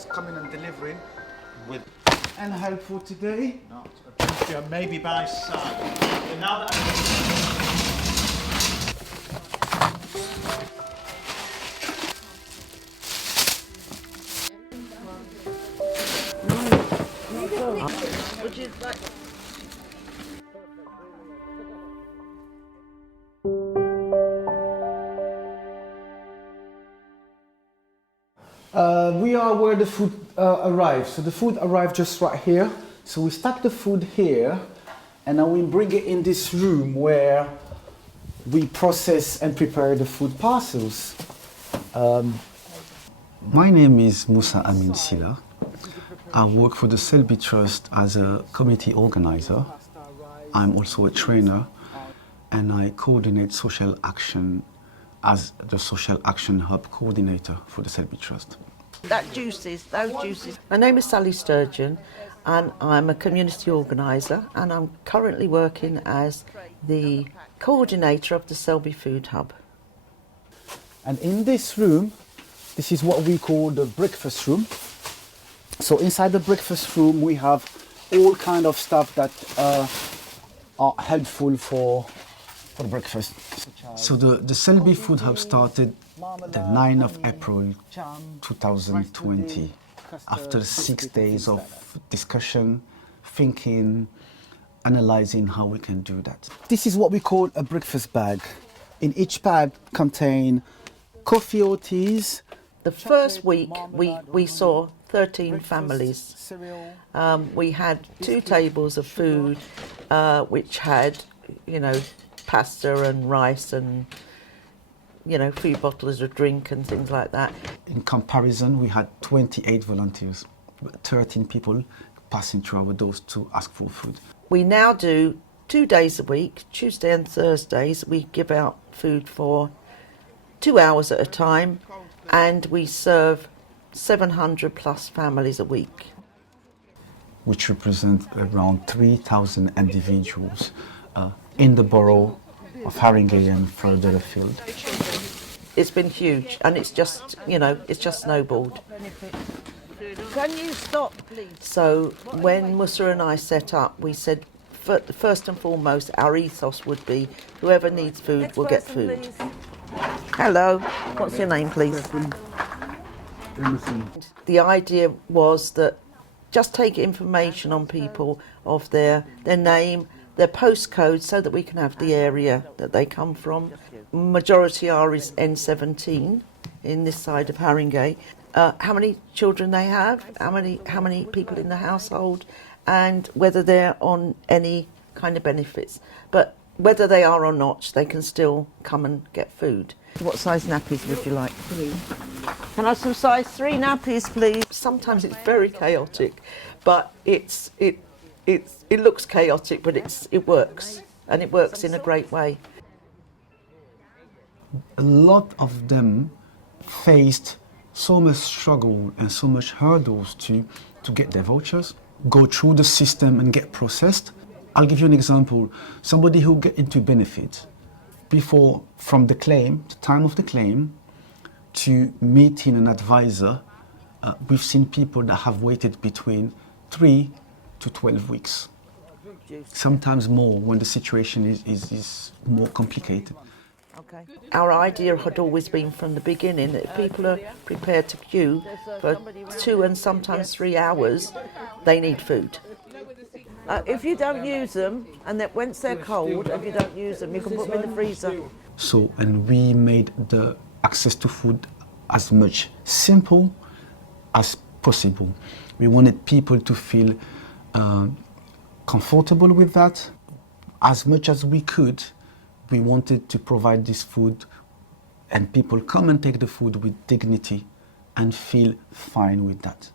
just coming and delivering with and helpful today. Not a picture, maybe by sight. But now that Would you like? We are where the food arrives. So the food arrived just right here. So we stack the food here, and now we bring it in this room where we process and prepare the food parcels. My name is Musa Amin Sila. I work for the Selby Trust as a community organizer. I'm also a trainer, and I coordinate social action as the Social Action Hub coordinator for the Selby Trust. Those juices. My name is Sally Sturgeon, and I'm a community organiser, and I'm currently working as the coordinator of the Selby Food Hub. And in this room, this is what we call the breakfast room. So inside the breakfast room, we have all kind of stuff that are helpful for breakfast. So the Selby Food Hub started the 9th of April 2020 after 6 days of discussion, thinking, analysing how we can do that. This is what we call a breakfast bag. In each bag contain coffee or teas. The first week we saw 13 families. We had 2 tables of food which had, pasta and rice and, food bottles of drink and things like that. In comparison, we had 28 volunteers, 13 people passing through our doors to ask for food. We now do 2 days a week, Tuesday and Thursdays. We give out food for 2 hours at a time, and we serve 700 plus families a week. Which represent around 3,000 individuals in the borough of Haringey and further afield. It's been huge, and it's just snowballed. Can you stop, please? So when Musa and I set up, we said first and foremost our ethos would be whoever needs food will get food. Hello, what's your name, please? The idea was that just take information on people of their name, their postcode, so that we can have the area that they come from. Majority is N17 in this side of Haringey. How many children they have, how many people in the household, and whether they're on any kind of benefits. But whether they are or not, they can still come and get food. What size nappies would you like? 3. Can I have some size 3 nappies, please? Sometimes it's very chaotic, but it looks chaotic, but it works, and it works in a great way. A lot of them faced so much struggle and so much hurdles to get their vouchers, go through the system and get processed. I'll give you an example. Somebody who get into benefit before, from the claim, the time of the claim, to meeting an advisor, we've seen people that have waited between 3 to 12 weeks. Sometimes more when the situation is more complicated. Okay. Our idea had always been from the beginning that if people are prepared to queue for 2 and sometimes 3 hours, they need food. If you don't use them, and that once they're cold, if you don't use them, you can put them in the freezer. So, and we made the access to food as much simple as possible. We wanted people to feel comfortable with that. As much as we could, we wanted to provide this food and people come and take the food with dignity and feel fine with that.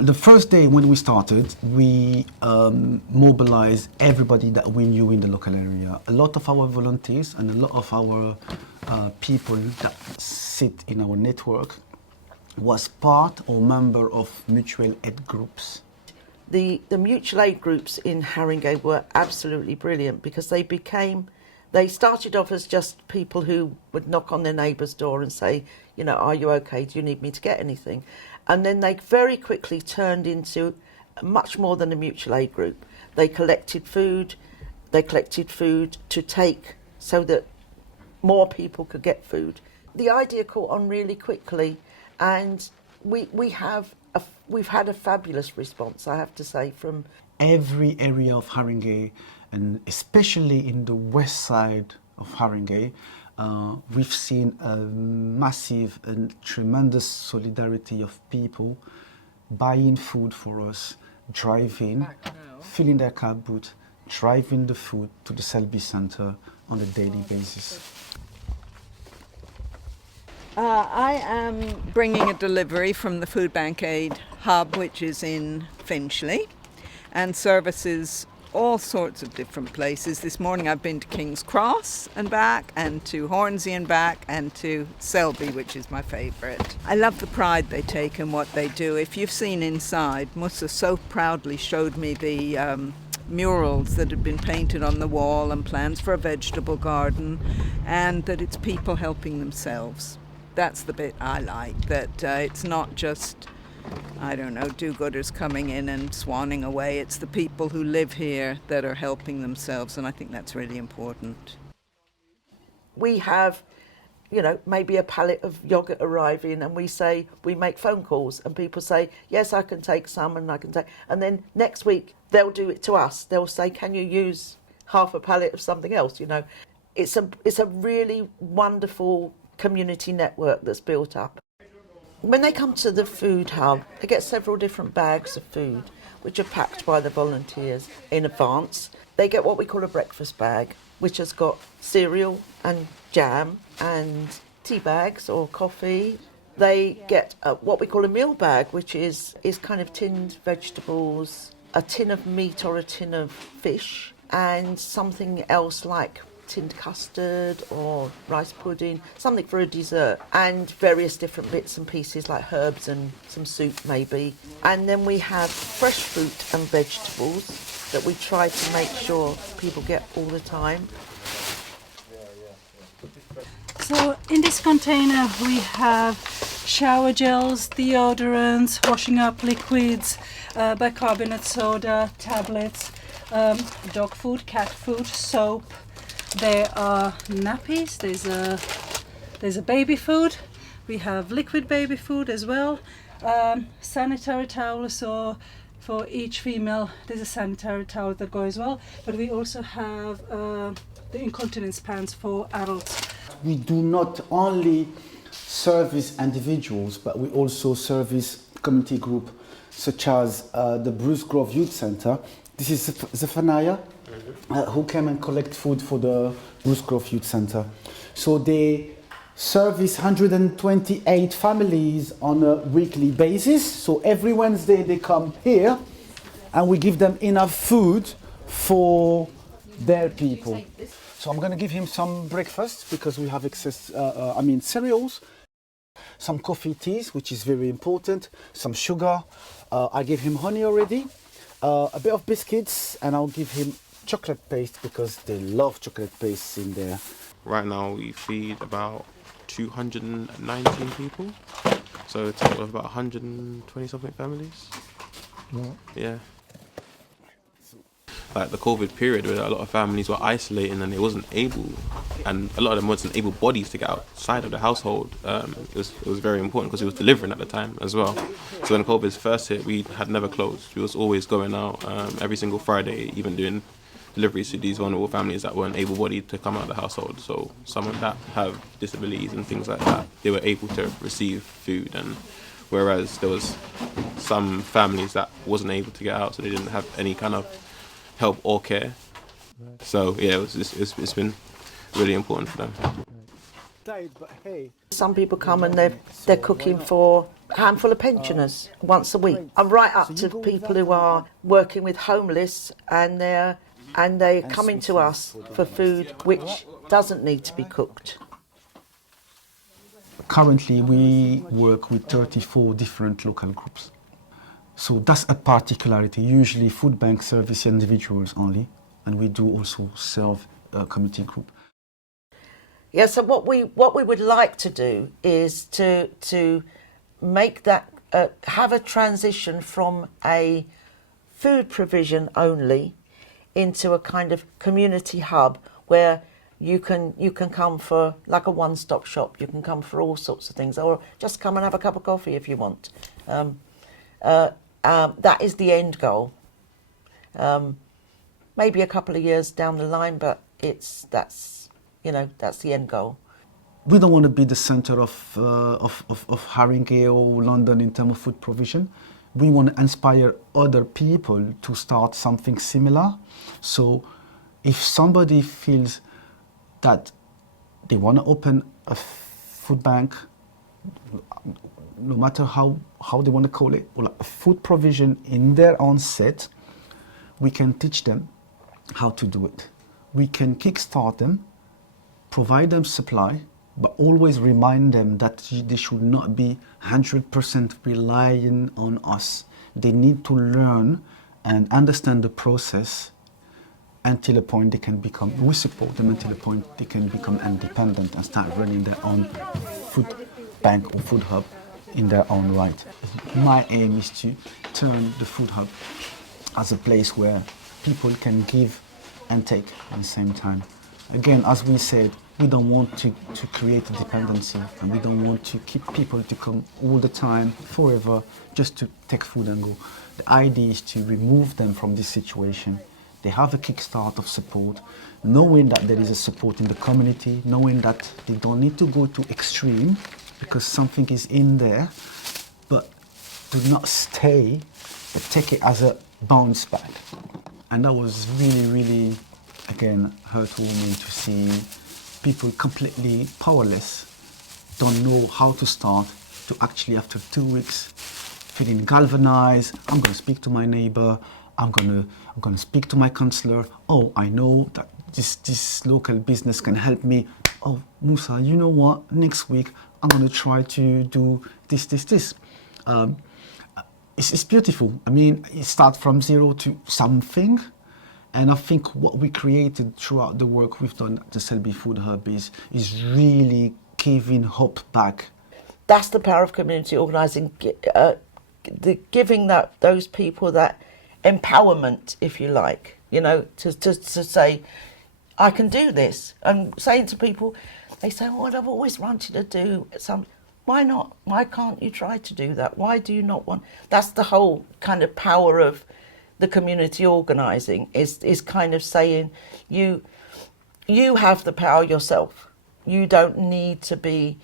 The first day when we started, we mobilized everybody that we knew in the local area. A lot of our volunteers and a lot of our people that sit in our network was part or member of mutual aid groups. The mutual aid groups in Haringey were absolutely brilliant because they became They started off as just people who would knock on their neighbour's door and say, you know, are you okay? Do you need me to get anything? And then they very quickly turned into much more than a mutual aid group. They collected food to take so that more people could get food. The idea caught on really quickly, and we've had a fabulous response, I have to say, from every area of Haringey, and especially in the west side of Haringey. We've seen a massive and tremendous solidarity of people buying food for us, driving, filling their cab boot, driving the food to the Selby Centre on a daily basis. I am bringing a delivery from the Food Bank Aid Hub, which is in Finchley, and services all sorts of different places. This morning I've been to King's Cross and back, and to Hornsey and back, and to Selby, which is my favourite. I love the pride they take in what they do. If you've seen inside, Musa so proudly showed me the murals that had been painted on the wall and plans for a vegetable garden, and that it's people helping themselves. That's the bit I like, that it's not just, I don't know, do-gooders coming in and swanning away. It's the people who live here that are helping themselves, and I think that's really important. we have, you know, maybe a pallet of yogurt arriving, and we make phone calls, and people say, yes, I can take some, and I can take, and then next week they'll do it to us. They'll say, can you use half a pallet of something else? You know, it's a really wonderful community network that's built up. When they come to the food hub, they get several different bags of food, which are packed by the volunteers in advance. They get what we call a breakfast bag, which has got cereal and jam and tea bags or coffee. They get what we call a meal bag, which is kind of tinned vegetables, a tin of meat or a tin of fish, and something else like tinned custard or rice pudding, something for a dessert, and various different bits and pieces like herbs and some soup maybe. And then we have fresh fruit and vegetables that we try to make sure people get all the time. So in this container we have shower gels, deodorants, washing up liquids, bicarbonate soda, tablets, dog food, cat food, soap. There are nappies, there's a baby food, we have liquid baby food as well, sanitary towels, so for each female there's a sanitary towel that goes well, but we also have the incontinence pants for adults. We do not only service individuals, but we also service community group such as the Bruce Grove Youth Centre. This is Zephaniah, who came and collect food for the Bruce Grove Youth Centre. So they service 128 families on a weekly basis. So every Wednesday they come here and we give them enough food for their people. So I'm going to give him some breakfast because we have excess, cereals, some coffee teas, which is very important, some sugar. I gave him honey already, a bit of biscuits, and I'll give him chocolate paste because they love chocolate paste in there. Right now we feed about 219 people, so a total of about 120 something families. Yeah. Like the COVID period where a lot of families were isolating and they wasn't able, and a lot of them wasn't able bodies to get outside of the household. It was very important because it was delivering at the time as well. So when COVID first hit, we had never closed. We was always going out every single Friday, even doing deliveries to these vulnerable families that weren't able-bodied to come out of the household. So some of that have disabilities and things like that. They were able to receive food, and whereas there was some families that wasn't able to get out, so they didn't have any kind of help or care. So yeah, it's been really important for them. Some people come and they're cooking for a handful of pensioners once a week, and right up to people who are working with homeless, and they're coming to us for food which doesn't need to be cooked. Currently we work with 34 different local groups. So that's a particularity. Usually food bank service individuals only, and we do also serve a community group. Yeah, so what we would like to do is to make that have a transition from a food provision only into a kind of community hub where you can come for like a one-stop shop. You can come for all sorts of things, or just come and have a cup of coffee if you want. That is the end goal. Maybe a couple of years down the line, but that's the end goal. We don't want to be the center of Haringey or London in terms of food provision. We want to inspire other people to start something similar. So if somebody feels that they want to open a food bank, no matter how they want to call it, or like a food provision in their own set, we can teach them how to do it. We can kickstart them, provide them supply, but always remind them that they should not be 100% relying on us. They need to learn and understand the process until a point they can become, we support them until a point they can become independent and start running their own food bank or food hub in their own right. My aim is to turn the food hub as a place where people can give and take at the same time. Again, as we said, we don't want to create a dependency, and we don't want to keep people to come all the time, forever, just to take food and go. The idea is to remove them from this situation. They have a kickstart of support, knowing that there is a support in the community, knowing that they don't need to go to extreme because something is in there, but do not stay, but take it as a bounce back. And that was really, really, again, heartwarming to see people completely powerless, don't know how to start, to actually after 2 weeks feeling galvanized. I'm going to speak to my neighbor. I'm going to speak to my councillor. Oh, I know that this local business can help me. Oh, Musa, you know what? Next week I'm going to try to do this. It's beautiful. I mean, it starts from zero to something. And I think what we created throughout the work we've done at the Selby Food Hub is really giving hope back. That's the power of community organising, giving those people that empowerment, if you like, to say, I can do this. And saying to people, they say, well, I've always wanted to do some. Why not? Why can't you try to do that? Why do you not want? That's the whole kind of power of the community organising, is kind of saying, you have the power yourself. You don't need to be,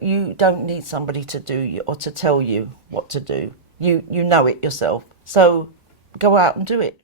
you don't need somebody to do you or to tell you what to do. You know it yourself. So go out and do it.